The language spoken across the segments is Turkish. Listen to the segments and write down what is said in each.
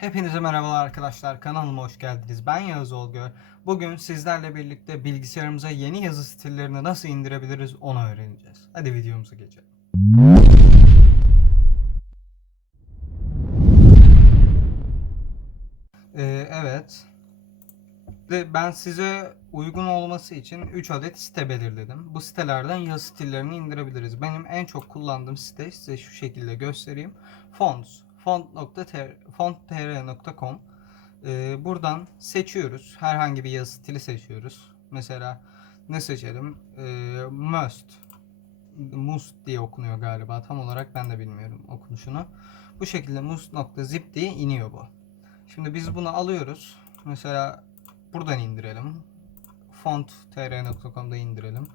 Hepinize merhabalar arkadaşlar. Kanalıma hoş geldiniz. Ben Yağız Olgör. Bugün sizlerle birlikte bilgisayarımıza yeni yazı stillerini nasıl indirebiliriz onu öğreneceğiz. Hadi videomuza geçelim. Ee, evet. Ve ben size uygun olması için 3 adet site belirledim. Bu sitelerden yazı stillerini indirebiliriz. Benim en çok kullandığım site size şu şekilde göstereyim. Fonts. Font.tr fonttr.com Ee, Buradan seçiyoruz. Herhangi bir yazı stili seçiyoruz. Mesela ne seçelim? Ee, must. Must diye okunuyor galiba. Tam olarak ben de bilmiyorum okunuşunu. Bu şekilde must.zip diye iniyor bu. Şimdi biz bunu alıyoruz. Mesela buradan indirelim. fonttr.com'da indirelim.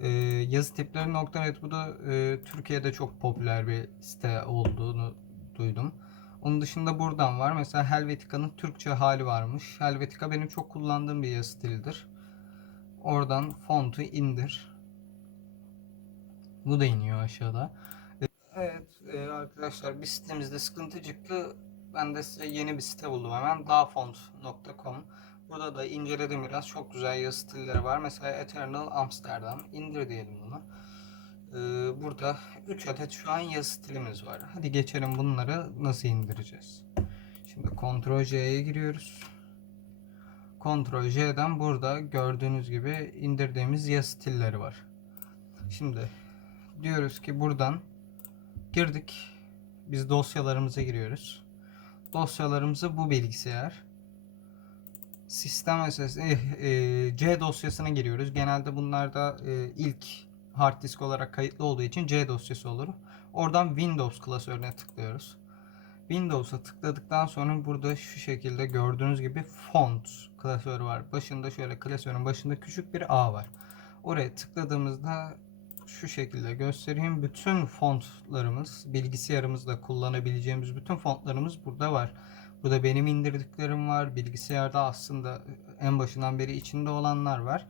Ee, yazı tipleri.net bu da e, Türkiye'de çok popüler bir site olduğunu duydum. Onun dışında buradan var. Mesela Helvetica'nın Türkçe hali varmış. Helvetica benim çok kullandığım bir yazı stilidir. Oradan fontu indir. Bu da iniyor aşağıda. Evet e, arkadaşlar bir sitemizde sıkıntı çıktı. Ben de size yeni bir site buldum hemen. dafont.com Burada da inceledim biraz. Çok güzel yazı stilleri var. Mesela Eternal Amsterdam. İndir diyelim bunu. Ee, burada 3 adet şu an yazı stilimiz var. Hadi geçelim bunları nasıl indireceğiz. Şimdi Ctrl J'ye giriyoruz. Ctrl J'den burada gördüğünüz gibi indirdiğimiz yazı stilleri var. Şimdi diyoruz ki buradan girdik. Biz dosyalarımıza giriyoruz. Dosyalarımızı bu bilgisayar. Sistem SS e, e, C dosyasına giriyoruz. Genelde bunlarda e, ilk hard disk olarak kayıtlı olduğu için C dosyası olur. Oradan Windows klasörüne tıklıyoruz. Windows'a tıkladıktan sonra burada şu şekilde gördüğünüz gibi font klasörü var. Başında şöyle klasörün başında küçük bir A var. Oraya tıkladığımızda şu şekilde göstereyim. Bütün fontlarımız, bilgisayarımızda kullanabileceğimiz bütün fontlarımız burada var. Burada benim indirdiklerim var. Bilgisayarda aslında en başından beri içinde olanlar var.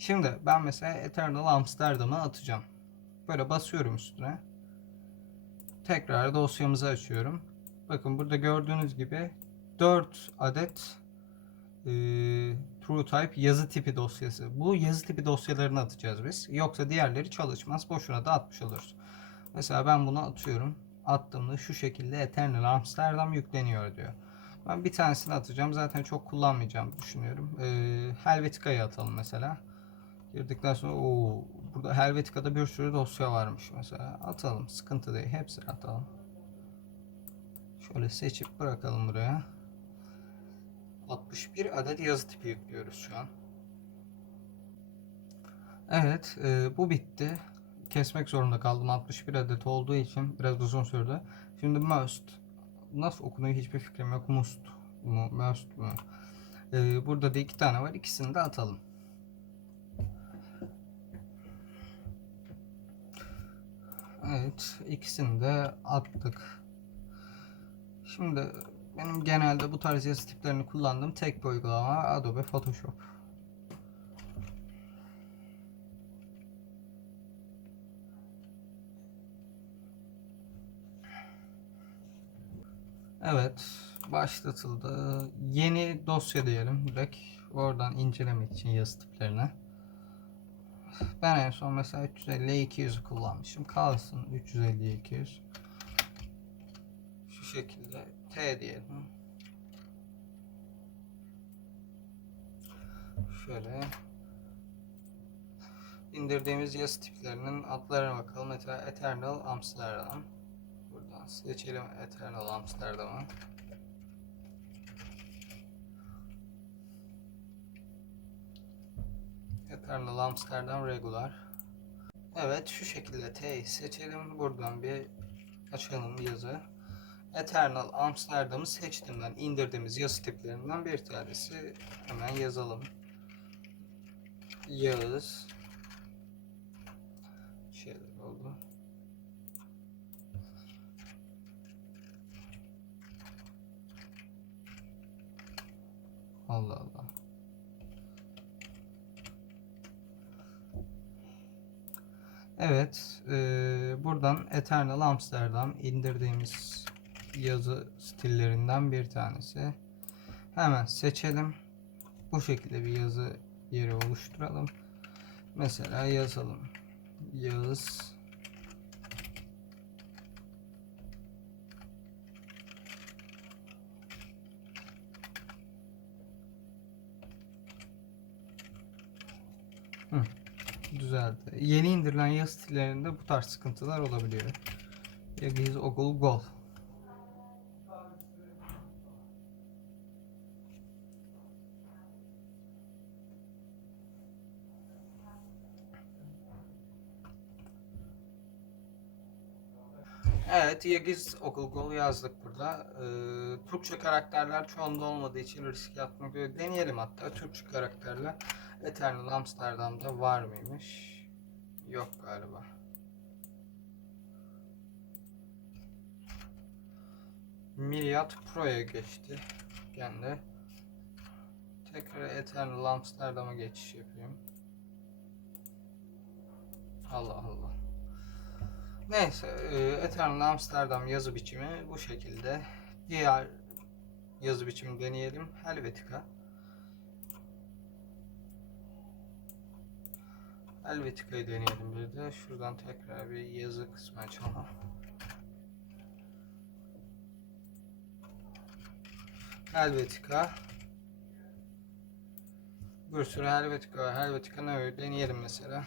Şimdi ben mesela Eternal Amsterdam'ı atacağım. Böyle basıyorum üstüne. Tekrar dosyamızı açıyorum. Bakın burada gördüğünüz gibi 4 adet e, TrueType yazı tipi dosyası. Bu yazı tipi dosyalarını atacağız biz. Yoksa diğerleri çalışmaz. Boşuna da atmış oluruz. Mesela ben bunu atıyorum. Attığımda şu şekilde Eternal Amsterdam yükleniyor diyor. Ben bir tanesini atacağım. Zaten çok kullanmayacağım düşünüyorum. Ee, Helvetica'yı atalım mesela. Girdikten sonra o burada Helvetica'da bir sürü dosya varmış mesela. Atalım. Sıkıntı değil. Hepsini atalım. Şöyle seçip bırakalım buraya. 61 adet yazı tipi yüklüyoruz şu an. Evet, e, bu bitti. Kesmek zorunda kaldım 61 adet olduğu için biraz uzun sürdü. Şimdi must nasıl okunuyor hiçbir fikrim yok. Must mu, must mu? E, burada da iki tane var. İkisini de atalım. Evet, ikisini de attık. Şimdi benim genelde bu tarz yazı tiplerini kullandığım tek bir uygulama Adobe Photoshop. Evet, başlatıldı. Yeni dosya diyelim direkt. Oradan incelemek için yazı tiplerine. Ben en son mesela 350 200'ü kullanmışım. Kalsın 350 200. Şu şekilde T diyelim. Şöyle indirdiğimiz yazı tiplerinin adlarına bakalım. Mesela Eternal Amsterdam. Buradan seçelim Eternal Amsterdam'ı. Eternal Amsterdam Regular. Evet şu şekilde T'yi seçelim. Buradan bir açalım yazı. Eternal Amsterdam'ı seçtim ben. indirdiğimiz yazı tiplerinden bir tanesi. Hemen yazalım. Yağız. Şeyler oldu. Allah Allah. Evet, eee, buradan Eternal Amsterdam indirdiğimiz yazı stillerinden bir tanesi. Hemen seçelim. Bu şekilde bir yazı yeri oluşturalım. Mesela yazalım. Yağız düzeldi. Yeni indirilen yazı stillerinde bu tarz sıkıntılar olabiliyor. Yagiz Ogul Gol. Evet, Yagiz Okul Gol yazdık burada. Ee, Türkçe karakterler çoğunda olmadığı için risk yok. Deneyelim hatta Türkçe karakterler. Eternal Amsterdam'da var mıymış? Yok galiba. Myriad Pro'ya geçti. Kendi. Tekrar Eternal Amsterdam'a geçiş yapayım. Allah Allah. Neyse, e, Eternal Amsterdam yazı biçimi bu şekilde. Diğer yazı biçimi deneyelim. Helvetica. Helvetica'yı deneyelim bir de. Şuradan tekrar bir yazı kısmı açalım. Helvetica. Bir sürü Helvetica var. Helvetica ne öyle deneyelim mesela.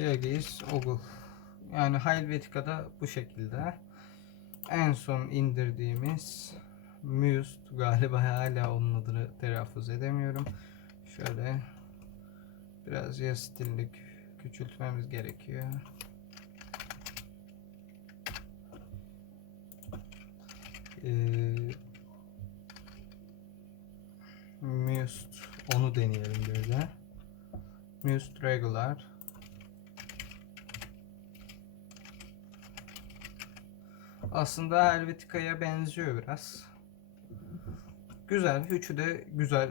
Diyegeyiz Ogul. Yani Helvetica'da bu şekilde. En son indirdiğimiz Must galiba hala onun adını telaffuz edemiyorum. Şöyle biraz ya stillik küçültmemiz gerekiyor. Ee, Must onu deneyelim bir de. Must regular. Aslında Helvetica'ya benziyor biraz. Güzel. Üçü de güzel.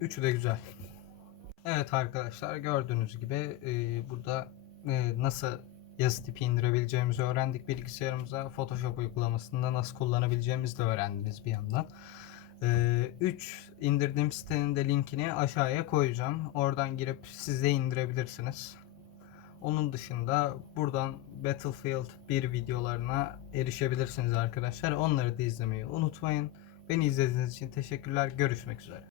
Üçü de güzel. Evet arkadaşlar gördüğünüz gibi e, burada e, nasıl yazı tipi indirebileceğimizi öğrendik bilgisayarımıza. Photoshop uygulamasında nasıl kullanabileceğimizi de öğrendiniz bir yandan. 3 indirdiğim sitenin de linkini aşağıya koyacağım. Oradan girip siz de indirebilirsiniz. Onun dışında buradan Battlefield 1 videolarına erişebilirsiniz arkadaşlar. Onları da izlemeyi unutmayın. Beni izlediğiniz için teşekkürler. Görüşmek üzere.